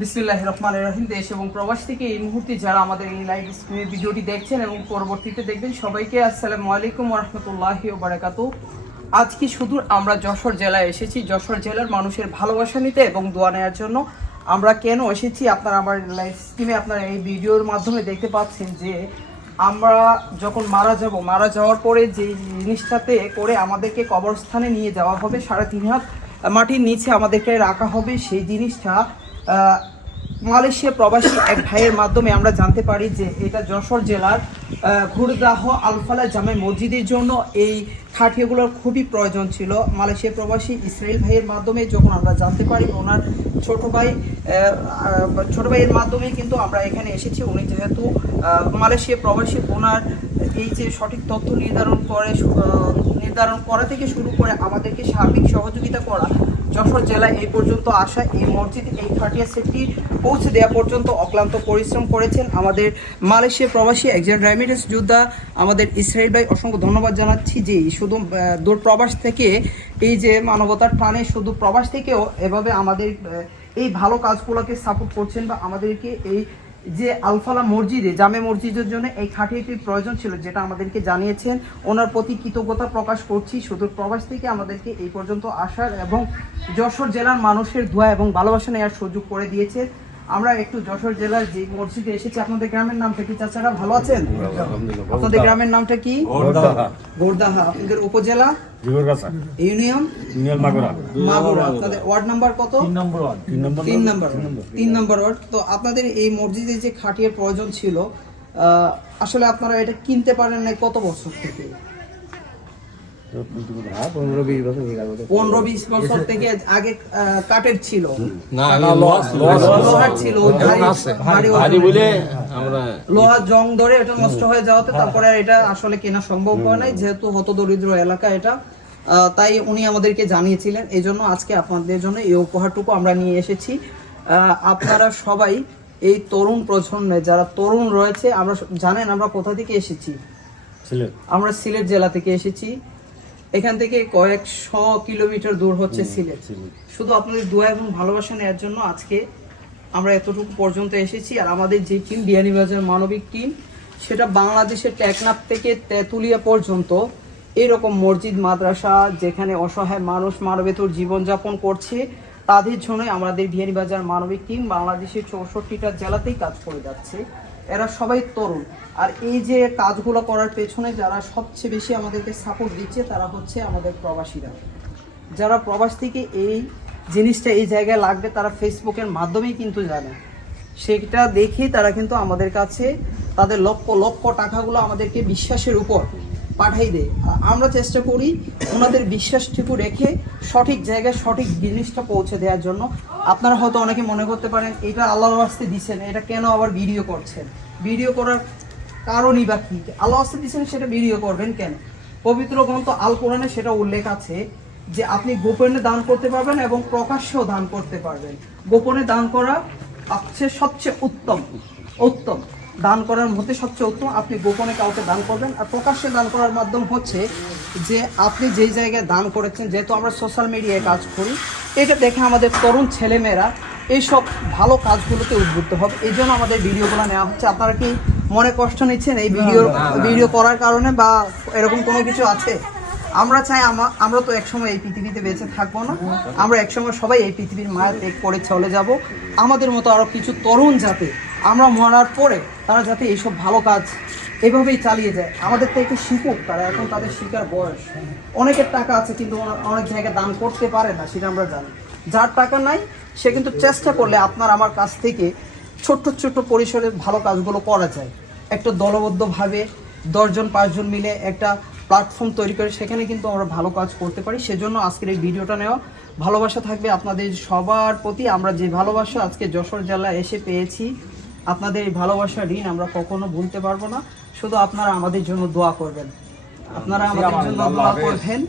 বিসমিল্লাহ রহমান রহিম, দেশ এবং প্রবাস থেকে এই মুহূর্তে যারা আমাদের এই লাইভ স্ট্রিমে ভিডিওটি দেখছেন এবং পরবর্তীতে দেখবেন, সবাইকে আসসালামু আলাইকুম রহমতুল্লাহ বারাকাতু আজকে শুধু আমরা যশোর জেলায় এসেছি। যশোর জেলার মানুষের ভালোবাসা নিতে এবং দোয়া নেওয়ার জন্য আমরা কেন এসেছি? আপনারা আমার লাইভ স্ট্রিমে আপনারা এই ভিডিওর মাধ্যমে দেখতে পাচ্ছেন যে আমরা যখন মারা যাব, মারা যাওয়ার পরে যে জিনিসটাতে করে আমাদেরকে কবরস্থানে নিয়ে যাওয়া হবে, সাড়ে তিন হাত মাটির নিচে আমাদেরকে রাখা হবে, সেই জিনিসটা মালয়েশিয়া প্রবাসী এক ভাইয়ের মাধ্যমে আমরা জানতে পারি যে এটা যশোর জেলার ঘুরদাহ আলফালা জামে মসজিদের জন্য এই খাটিয়াগুলোর খুবই প্রয়োজন ছিল। মালয়েশিয়া প্রবাসী ইসরায়েল ভাইয়ের মাধ্যমে যখন আমরা জানতে পারি, ওনার ছোট ভাই ছোট ভাইয়ের মাধ্যমে কিন্তু আমরা এখানে এসেছি। উনি যেহেতু মালয়েশিয়া প্রবাসী, ওনার এই যে সঠিক তথ্য নির্ধারণ করে নির্ধারণ করা থেকে শুরু করে আমাদেরকে সার্বিক সহযোগিতা করা যশোর জেলায় এই পর্যন্ত আসা এই মসজিদ, এই খাটিয়া সেটটি পৌঁছে দেওয়া পর্যন্ত অক্লান্ত পরিশ্রম করেছেন আমাদের মালয়েশিয়া প্রবাসী একজন রেমিটেন্স যোদ্ধা আমাদের ইসরায়েল ভাই। অসংখ্য ধন্যবাদ জানাচ্ছি যে শুধু দূর প্রবাস থেকে এই যে মানবতার টানে শুধু প্রবাস থেকেও এভাবে আমাদের এই ভালো কাজগুলোকে সাপোর্ট করছেন বা আমাদেরকে এই যে আলফালা মসজিদে, জামে মসজিদের জন্য এই খাটিটির প্রয়োজন ছিল, যেটা আমাদেরকে জানিয়েছেন। ওনার প্রতি কৃতজ্ঞতা প্রকাশ করছি। সুদূর প্রবাস থেকে আমাদেরকে এই পর্যন্ত আসার এবং যশোর জেলার মানুষের ধোয়া এবং ভালোবাসা নেওয়ার সুযোগ করে দিয়েছে আমরা একটু যশোর জেলার যে মসজিদে এসেছি আপনাদের গ্রামের নামটা কি চাচারা ভালো আছেন? আপনাদের গ্রামের নামটা কি? আপনাদের উপজেলা? ইউনিয়ন? ইউনিয়ন মাগুরা। মাগুরা। আপনাদের ওয়ার্ড নাম্বার কত? তিন নম্বর তিন নম্বর তিন নাম্বার। তিন নাম্বার ওয়ার্ড। তো আপনাদের এই মসজিদে যে খাটিয়ার প্রয়োজন ছিল আহ, আসলে আপনারা এটা কিনতে পারেন নাই কত বছর থেকে? পনেরো বিশ বছর থেকে আগে কাঠের ছিল। লোহার ছিল। জং ধরে এটা নষ্ট হয়ে যাওয়াতে তারপরে এটা আসলে কেনা সম্ভব হয় নাই যেহেতু হত দরিদ্র এলাকা এটা। আহ, তাই উনি আমাদেরকে জানিয়েছিলেন এই জন্য আজকে আপনাদের জন্য এই উপহারটুকু আমরা নিয়ে এসেছি। আহ, আপনারা সবাই এই তরুণ প্রজন্মে যারা তরুণ রয়েছে আমরা জানেন আমরা কোথা থেকে এসেছি? আমরা সিলেট জেলা থেকে এসেছি। এখান থেকে কয়েকশো কিলোমিটার দূর হচ্ছে সিলেট। শুধু আপনাদের দোয়া এবং ভালোবাসা নেওয়ার জন্য আজকে আমরা এতটুকু পর্যন্ত এসেছি। আর আমাদের যে টিম বিয়ানীবাজার মানবিক টিম সেটা বাংলাদেশের টেকনাফ থেকে তেঁতুলিয়া পর্যন্ত। এরকম মসজিদ মাদ্রাসা যেখানে অসহায় মানুষ মানবেতর জীবনযাপন করছে তাদের জন্যই আমাদের বিয়ানীবাজার মানবিক টিম বাংলাদেশের চৌষট্টিটা জেলাতেই কাজ করে যাচ্ছে। এরা সবাই তরুণ। আর এই যে কাজগুলো করার পেছনে যারা সবচেয়ে বেশি আমাদেরকে সাপোর্ট দিচ্ছে, তারা হচ্ছে আমাদের প্রবাসীরা। যারা প্রবাস থেকে এই জিনিসটা এই জায়গায় লাগবে, তারা ফেসবুকের মাধ্যমেই কিন্তু জানে। সেটা দেখেই তারা কিন্তু আমাদের কাছে তাদের লক্ষ লক্ষ টাকাগুলো আমাদেরকে বিশ্বাসের উপর পাঠাই দেয়। আমরা চেষ্টা করি ওনাদের বিশ্বাসটুকু রেখে সঠিক জায়গায় সঠিক জিনিসটা পৌঁছে দেওয়ার জন্য। আপনারা হয়তো অনেকে মনে করতে পারেন, এটা আল্লাহর বাস্তে দিচ্ছেন এটা কেন আবার ভিডিও করছেন? ভিডিও করার কারণই বা কী? আল্লাহ বাস্তে দিচ্ছেন সেটা ভিডিও করবেন কেন? পবিত্র গ্রন্থ আল কোরআনে সেটা উল্লেখ আছে যে, আপনি গোপনে দান করতে পারবেন এবং প্রকাশ্যেও দান করতে পারবেন। গোপনে দান করা সবচেয়ে উত্তম উত্তম। দান করার মধ্যে সবচেয়ে উত্তম আপনি গোপনে কাউকে দান করবেন। আর প্রকাশ্যে দান করার মাধ্যম হচ্ছে যে আপনি যেই জায়গায় দান করেছেন যেহেতু আমরা সোশ্যাল মিডিয়ায় কাজ করি এটা দেখে আমাদের তরুণ ছেলেমেয়েরা এইসব ভালো কাজগুলোতে উদ্বুদ্ধ হবে। এই জন্য আমাদের ভিডিওগুলো নেওয়া হচ্ছে। আপনারা কি মনে কষ্ট নিচ্ছেন এই ভিডিও ভিডিও করার কারণে বা এরকম কোনো কিছু আছে? আমরা চাই আমরা তো একসময় এই পৃথিবীতে বেঁচে থাকব না। আমরা একসময় সবাই এই পৃথিবীর মায়া ত্যাগ করে চলে যাব। আমাদের মতো আরও কিছু তরুণ যাতে আমরা মরার পরে তারা যাতে এইসব ভালো কাজ এভাবেই চালিয়ে যায়। আমাদের থেকে শিখুক তারা, এখন তাদের শিকার বয়স। অনেকের টাকা আছে কিন্তু অনেক জায়গায় দান করতে পারে না, সেটা আমরা জানি। যার টাকা নাই, সে কিন্তু চেষ্টা করলে আপনার আমার কাছ থেকে ছোট্ট ছোট্ট পরিসরে ভালো কাজগুলো করা যায়। একটা দলবদ্ধভাবে দশজন পাঁচজন মিলে একটা প্ল্যাটফর্ম তৈরি করে সেখানে কিন্তু আমরা ভালো কাজ করতে পারি। সেজন্য আজকের এই ভিডিওটা নেওয়া। ভালোবাসা থাকবে আপনাদের সবার প্রতি। আমরা যে ভালোবাসা আজকে যশোর জেলা এসে পেয়েছি আপনাদের এই ভালোবাসা ঋণ আমরা কখনো ভুলতে পারব না। শুধু আপনারা আমাদের জন্য দোয়া করবেন। আপনারা আমাদের জন্য দোয়া করবেন।